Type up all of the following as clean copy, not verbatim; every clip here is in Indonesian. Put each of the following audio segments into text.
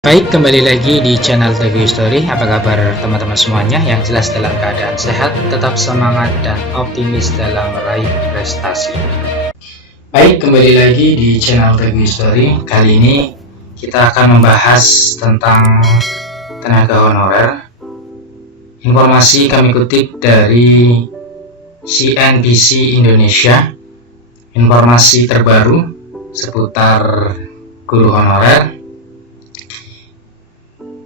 Baik, kembali lagi di channel Teguh Story. Apa kabar teman-teman semuanya? Yang jelas dalam keadaan sehat, tetap semangat dan optimis dalam meraih prestasi. Baik, kembali lagi di channel Teguh Story. Kali ini kita akan membahas tentang tenaga honorer. Informasi kami kutip dari CNBC Indonesia. Informasi terbaru seputar guru honorer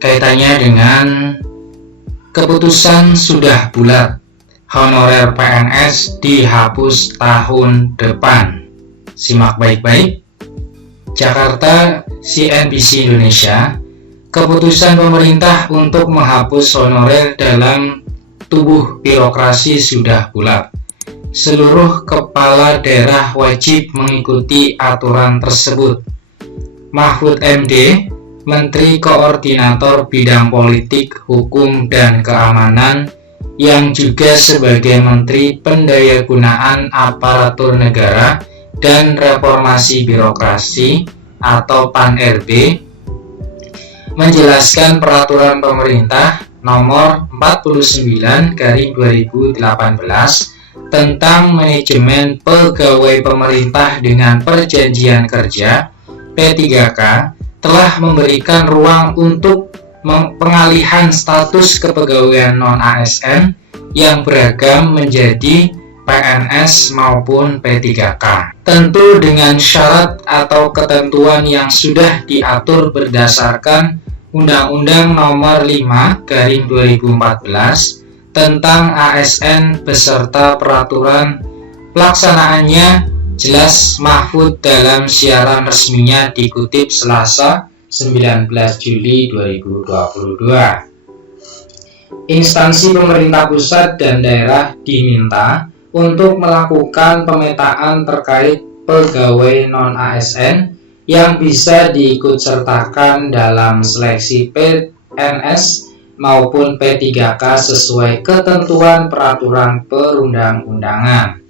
kaitannya dengan keputusan sudah bulat, honorer PNS dihapus tahun depan. Simak baik-baik. Jakarta, CNBC Indonesia. Keputusan pemerintah untuk menghapus honorer dalam tubuh birokrasi sudah bulat. Seluruh kepala daerah wajib mengikuti aturan tersebut. Mahfud MD, Menteri Koordinator Bidang Politik, Hukum, dan Keamanan yang juga sebagai Menteri Pendayagunaan Aparatur Negara dan Reformasi Birokrasi atau PAN-RB menjelaskan peraturan pemerintah nomor 49/2018 tentang manajemen pegawai pemerintah dengan perjanjian kerja P3K telah memberikan ruang untuk pengalihan status kepegawaian non-ASN yang beragam menjadi PNS maupun P3K. Tentu dengan syarat atau ketentuan yang sudah diatur berdasarkan Undang-Undang Nomor 5/2014 tentang ASN beserta peraturan pelaksanaannya. Jelas Mahfud dalam siaran resminya dikutip Selasa 19 Juli 2022. Instansi pemerintah pusat dan daerah diminta untuk melakukan pemetaan terkait pegawai non-ASN yang bisa diikutsertakan dalam seleksi PNS maupun P3K sesuai ketentuan peraturan perundang-undangan.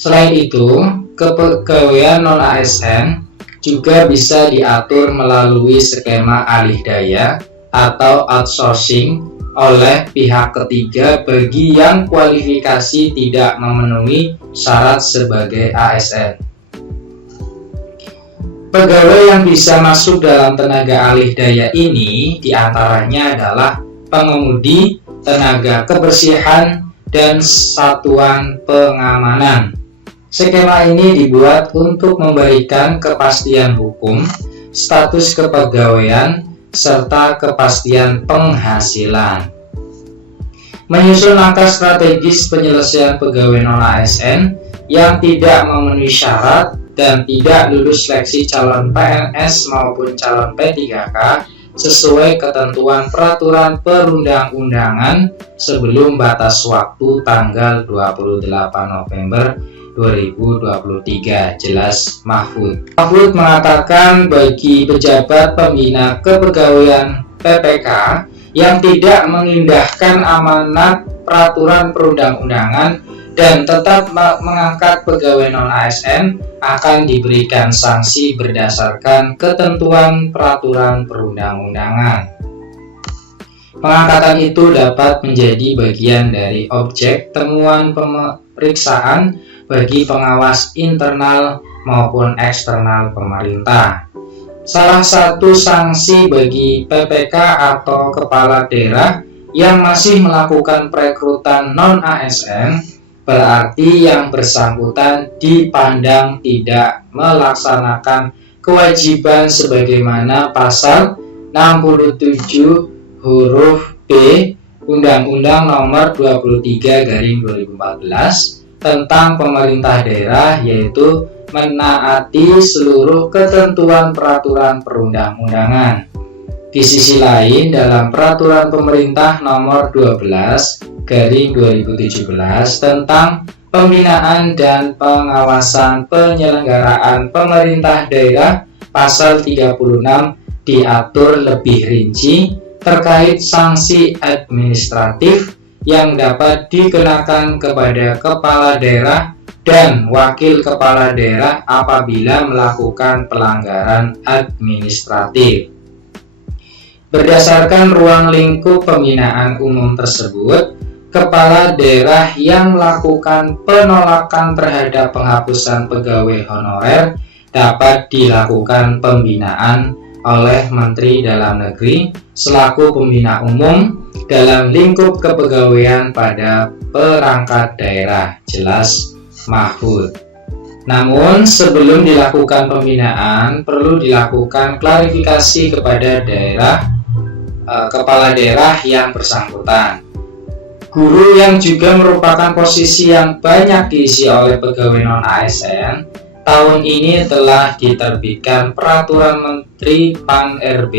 Selain itu, kepegawaian non-ASN juga bisa diatur melalui skema alih daya atau outsourcing oleh pihak ketiga bagi yang kualifikasi tidak memenuhi syarat sebagai ASN. Pegawai yang bisa masuk dalam tenaga alih daya ini diantaranya adalah pengemudi, tenaga kebersihan, dan satuan pengamanan. Skema ini dibuat untuk memberikan kepastian hukum, status kepegawaian, serta kepastian penghasilan. Menyusun langkah strategis penyelesaian pegawai non-ASN yang tidak memenuhi syarat dan tidak lulus seleksi calon PNS maupun calon P3K sesuai ketentuan peraturan perundang-undangan sebelum batas waktu tanggal 28 November 2023, jelas Mahfud. Mahfud mengatakan bagi pejabat pembina kepegawaian PPK yang tidak mengindahkan amanat peraturan perundang-undangan dan tetap mengangkat pegawai non-ASN akan diberikan sanksi berdasarkan ketentuan peraturan perundang-undangan. Pengangkatan itu dapat menjadi bagian dari objek temuan pemeriksaan bagi pengawas internal maupun eksternal pemerintah. Salah satu sanksi bagi PPK atau kepala daerah yang masih melakukan perekrutan non-ASN berarti yang bersangkutan dipandang tidak melaksanakan kewajiban sebagaimana pasal 67 huruf B Undang-Undang Nomor 23/2014 tentang pemerintah daerah, yaitu menaati seluruh ketentuan peraturan perundang-undangan. Di sisi lain, dalam peraturan pemerintah nomor 12/2017 tentang pembinaan dan pengawasan penyelenggaraan pemerintah daerah, pasal 36 diatur lebih rinci terkait sanksi administratif yang dapat dikenakan kepada kepala daerah dan wakil kepala daerah apabila melakukan pelanggaran administratif. Berdasarkan ruang lingkup pembinaan umum tersebut, kepala daerah yang melakukan penolakan terhadap penghapusan pegawai honorer dapat dilakukan pembinaan oleh Menteri Dalam Negeri selaku pembina umum dalam lingkup kepegawaian pada perangkat daerah. Jelas Mahfud. Namun sebelum dilakukan pembinaan perlu dilakukan klarifikasi kepada kepala daerah yang bersangkutan. Guru yang juga merupakan posisi yang banyak diisi oleh pegawai non-ASN, tahun ini telah diterbitkan Peraturan Menteri Pan-RB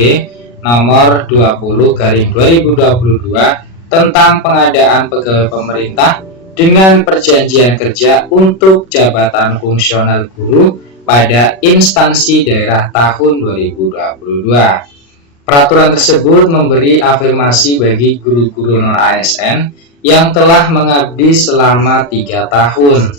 Nomor 20/2022 tentang pengadaan pegawai pemerintah dengan perjanjian kerja untuk jabatan fungsional guru pada instansi daerah tahun 2022. Peraturan tersebut memberi afirmasi bagi guru-guru non-ASN yang telah mengabdi selama 3 tahun.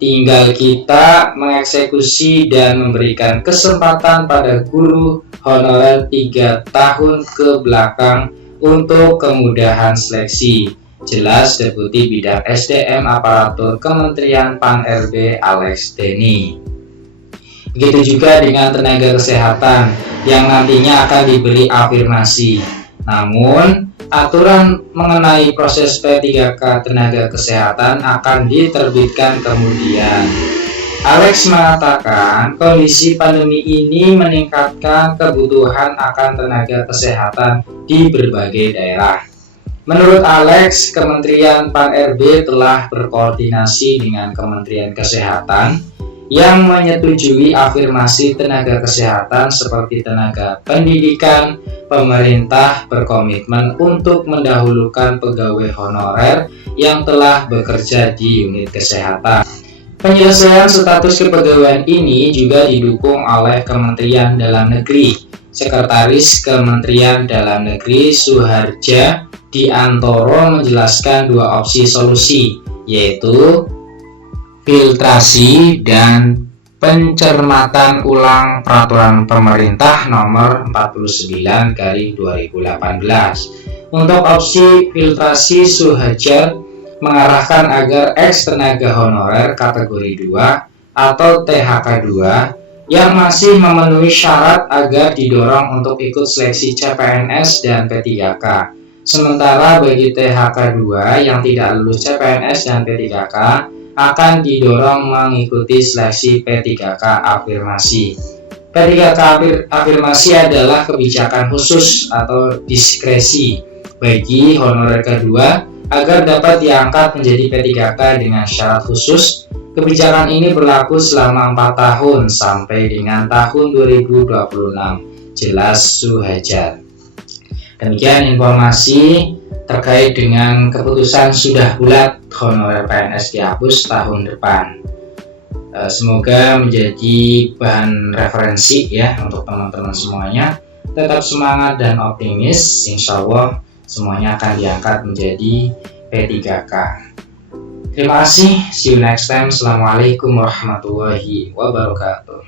Tinggal kita mengeksekusi dan memberikan kesempatan pada guru honorer 3 tahun ke belakang untuk kemudahan seleksi. Jelas Deputi Bidang SDM Aparatur Kementerian Pan-RB Alex Denny. Begitu juga dengan tenaga kesehatan yang nantinya akan diberi afirmasi. Namun, aturan mengenai proses P3K tenaga kesehatan akan diterbitkan kemudian. Alex mengatakan kondisi pandemi ini meningkatkan kebutuhan akan tenaga kesehatan di berbagai daerah. Menurut Alex, Kementerian Pan-RB telah berkoordinasi dengan Kementerian Kesehatan yang menyetujui afirmasi tenaga kesehatan seperti tenaga pendidikan. Pemerintah berkomitmen untuk mendahulukan pegawai honorer yang telah bekerja di unit kesehatan. Penyelesaian status kepegawaian ini juga didukung oleh Kementerian Dalam Negeri. Sekretaris Kementerian Dalam Negeri Suharja Diantoro menjelaskan 2 opsi solusi, yaitu filtrasi dan pencermatan ulang Peraturan Pemerintah Nomor 49/2018. Untuk opsi filtrasi, Suharja mengarahkan agar ex tenaga honorer kategori 2 atau THK 2 yang masih memenuhi syarat agar didorong untuk ikut seleksi CPNS dan P3K. Sementara bagi THK 2 yang tidak lulus CPNS dan P3K akan didorong mengikuti seleksi P3K afirmasi. P3K afirmasi adalah kebijakan khusus atau diskresi bagi honorer kedua agar dapat diangkat menjadi P3K dengan syarat khusus. Kebijakan ini berlaku selama 4 tahun sampai dengan tahun 2026. Jelas Suharja. Demikian informasi terkait dengan keputusan sudah bulat honorer PNS dihapus tahun depan. Semoga menjadi bahan referensi ya untuk teman-teman semuanya. Tetap semangat dan optimis, insya Allah semuanya akan diangkat menjadi P3K. Terima kasih, see you next time. Assalamualaikum warahmatullahi wabarakatuh.